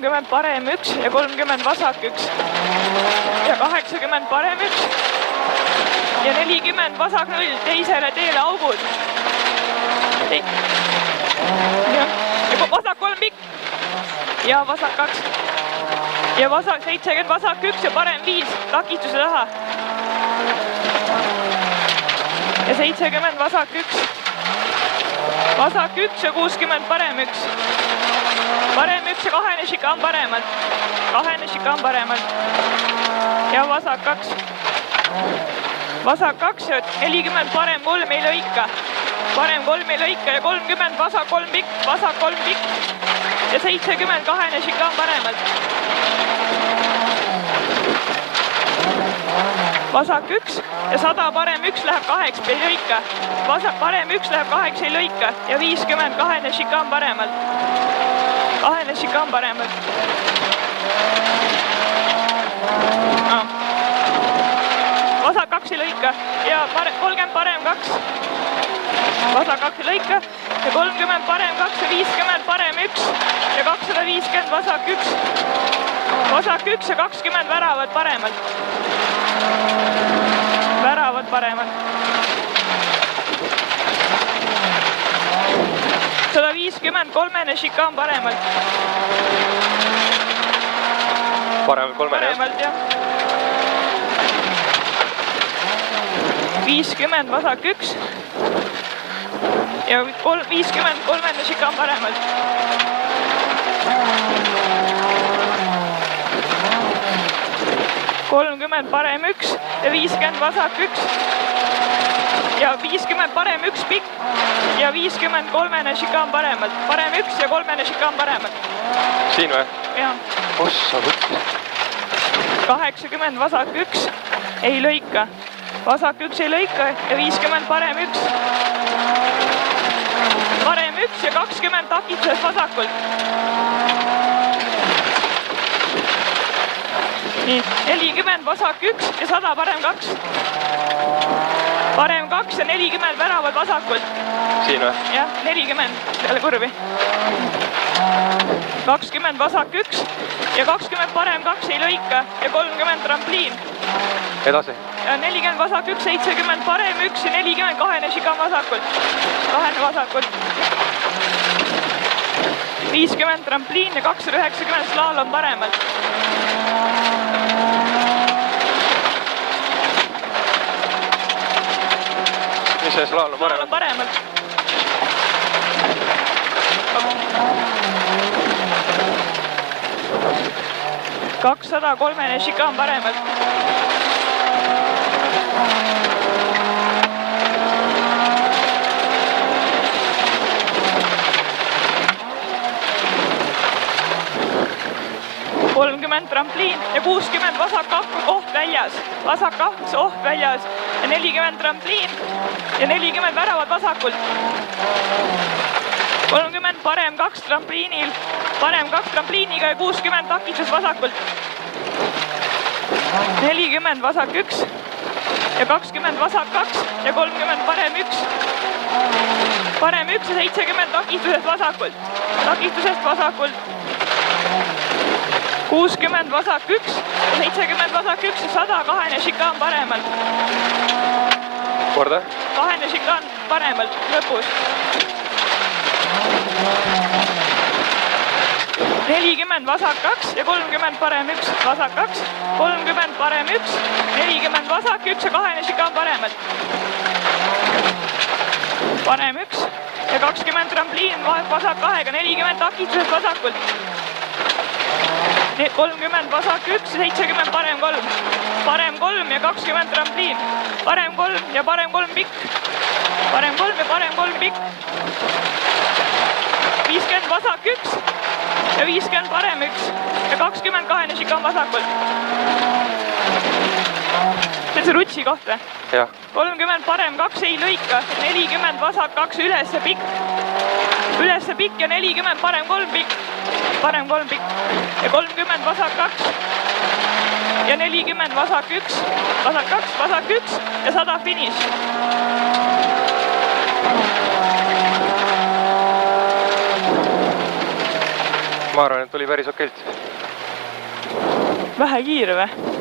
30 parem 1 ja 30 vasak 1 ja 80 parem 1 ja 40 vasak 0, teisele teele augud. Ja vasak 3 pikk ja vasak 2 ja vasak 70 vasak 1 ja parem 5 takistuse taha ja 70 vasak 1 ja 60 parem 1 ja kahene šikaan paremalt ja vasak 2 ja 40 parem 3 ei lõika ja 30 vasak 3 pikk ja 70 kahene šikaan paremalt. Vasak 1 ja 100 parem 1 läheb 8, ei lõika. Vasak parem 1 läheb 8, ei lõika ja 50 kahene šikaan paremalt. Vasak 2 ei lõika ja 30 parem 2. Vasak 2 ei lõika ja 30 parem 2 ja 50 parem 1 ja 250 vasak 1. Vasak 1 ja 20 väravad paremalt. 150 kolmene šikaan paremalt. Paremalt, jah. 50 vasak 1 ja 50 kolmene šikaan paremalt. 30 parem 1 ja 50 vasak 1 ja 50 parem 1 pikk ja 50 kolmene šikaan paremalt. Parem 1 ja kolmene šikaan paremalt. Siin või? Jah. Ossa võtta. 80 vasak 1 ei lõika. Vasak 1 ei lõika ja 50 parem 1. Parem 1 ja 20 takistusest vasakult. Nii, 40 vasak 1 ja 100 parem 2. Parem 2 ja 40 väravad vasakult. Siin või? Jah, 40 peale kurvi. 20 vasak 1 ja 20 parem 2 ei lõika ja 30 trampliin. Edasi. 40 vasak 1, 70 parem 1 ja 40 kahene šikaan vasakult. Kahene vasakult. 50 trampliin ja 290 slaalom paremalt. Mis see slaalom paremalt? Paremalt. 200 kolmene šikaan paremalt. Trampliin ja 60 vasak 2 oht väljas. Vasak 2 oht väljas ja 40 trampliin ja 40 väravad vasakult. 30 parem 2 trampliinil, parem 2 trampliiniga ja 60 takistus vasakult. 40 vasak 1 ja 20 vasak 2 ja 30 parem 1. Parem 1 ja 70 takistusest vasakult. 60 vasak 1 ja 70 vasak 1 ja 100 kahene šikaan paremalt. Korda? Kahene šikaan paremalt lõpus. 40 vasak 2 ja 30 parem 1. Vasak 2, 30 parem 1, 40 vasak 1 ja kahene šikaan paremalt. Parem 1 ja 20 trampliin vasak 2-ga, 40 takistusest vasakult. 30 vasak 1 ja 70 parem 3. Parem 3 ja 20 trampliin. Parem 3 ja parem 3 pikk. Parem 3 ja parem 3 pikk. 50 vasak 1 ja 50 parem 1 ja 20 kahene šikaan vasakult. See on see rutsi koht või? Jah. 30 parem 2 ei lõika, 40 vasak 2 üles ja pikk. Üles ja pikk ja 40 parem 3 pikk. Parem 3 pikk ja 30 vasak 2 ja 40 vasak 1, vasak 2, vasak 1 ja 100 finiš. Ma arvan, et tuli päris okeilt. vähe kiire või?